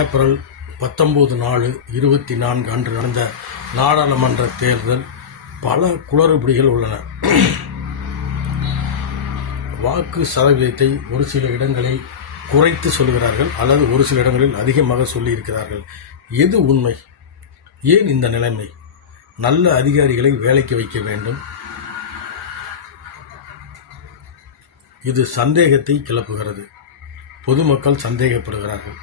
April 19/4/24 அன்று நடந்த நாடாளுமன்ற தேர்தல் பல குளறுபடிகள் உள்ளன. வாக்கு சதவீதத்தை ஒரு சில இடங்களில் குறைத்து சொல்கிறார்கள், அல்லது ஒரு சில இடங்களில் அதிகமாக சொல்லியிருக்கிறார்கள். எது உண்மை? ஏன் இந்த நிலைமை? நல்ல அதிகாரிகளை வேலைக்கு வைக்க வேண்டும். இது சந்தேகத்தை கிளப்புகிறது. பொதுமக்கள் சந்தேகப்படுகிறார்கள்.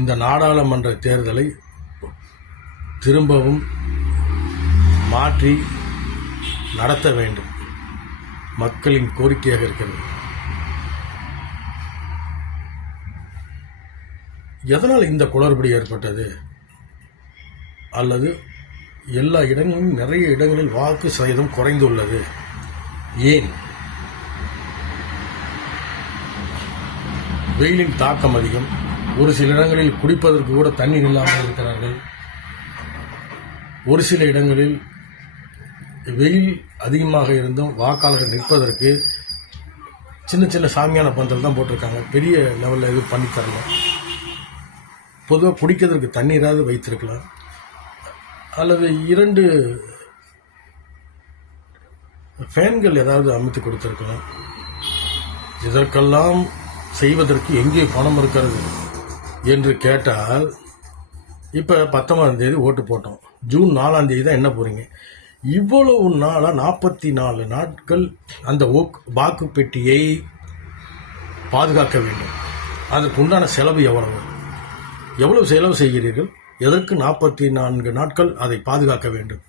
இந்த நாடாளுமன்ற தேர்தலை திரும்பவும் மாற்றி நடத்த வேண்டும், மக்களின் கோரிக்கையாக இருக்கிறது. எதனால் இந்த குளறுபடி ஏற்பட்டது? அல்லது எல்லா இடங்களிலும் நிறைய இடங்களில் வாக்கு சதவீதம் குறைந்துள்ளது. ஏன்? வெயிலின் தாக்கம் அதிகம். ஒரு சில இடங்களில் குடிப்பதற்கு கூட தண்ணீர் இல்லாமல் இருக்கிறார்கள். ஒரு சில இடங்களில் வெயில் அதிகமாக இருந்தும் வாக்காளர்கள் நிற்பதற்கு சின்ன சின்ன சாமியான பந்தல் தான் போட்டிருக்காங்க. பெரிய லெவலில் எதுவும் பண்ணித்தரல. பொதுவாக குடிக்கிறதுக்கு தண்ணீராவது வைத்திருக்கலாம், அல்லது 2 ஃபேன்கள் ஏதாவது அமைத்து கொடுத்திருக்கலாம். இதற்கெல்லாம் செய்வதற்கு எங்கே பணம் இருக்கிறது என்று கேட்டால், இப்போ 19ஆம் தேதி ஓட்டு போட்டோம், ஜூன் 4ஆம் தேதி தான் என்ன போகிறீங்க. இவ்வளவு நாளாக 44 நாட்கள் அந்த வாக்கு பெட்டியை பாதுகாக்க வேண்டும். அதற்கு உண்டான செலவு எவ்வளவு செலவு செய்கிறீர்கள்? எதற்கு 44 நாட்கள் அதை பாதுகாக்க வேண்டும்?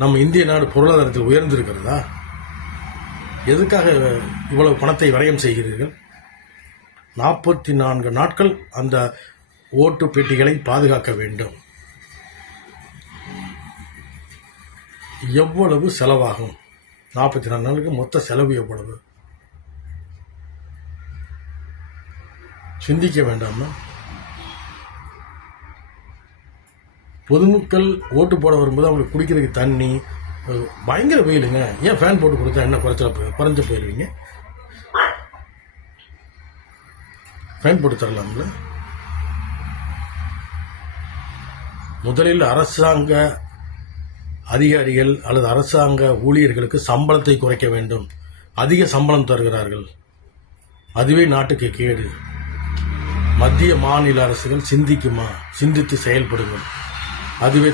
நம்ம இந்திய நாடு பொருளாதாரத்தில் உயர்ந்திருக்கிறதா? எதுக்காக இவ்வளவு பணத்தை விரயம் செய்கிறீர்கள்? 44 நாட்கள் அந்த ஓட்டு பெட்டிகளை பாதுகாக்க வேண்டும். எவ்வளவு செலவாகும்? 44 நாளுக்கு மொத்த செலவு எவ்வளவு? சிந்திக்க வேண்டாமா? பொதுமக்கள் ஓட்டு போட வரும்போது அவங்களுக்கு குடிக்கிறதுக்கு தண்ணி, பயங்கர வெயிலுங்க. ஏன் ஃபேன் போட்டு கொடுத்தா என்ன குறைஞ்ச போயிடுவீங்க? ஃபேன் போட்டு தரலாம்ல. முதலில் அரசாங்க அதிகாரிகள் அல்லது அரசாங்க ஊழியர்களுக்கு சம்பளத்தை குறைக்க வேண்டும். அதிக சம்பளம் தருகிறார்கள், அதுவே நாட்டுக்கு கேடு. மத்திய மாநில அரசுகள் சிந்தித்து செயல்படுங்கள், அதுவே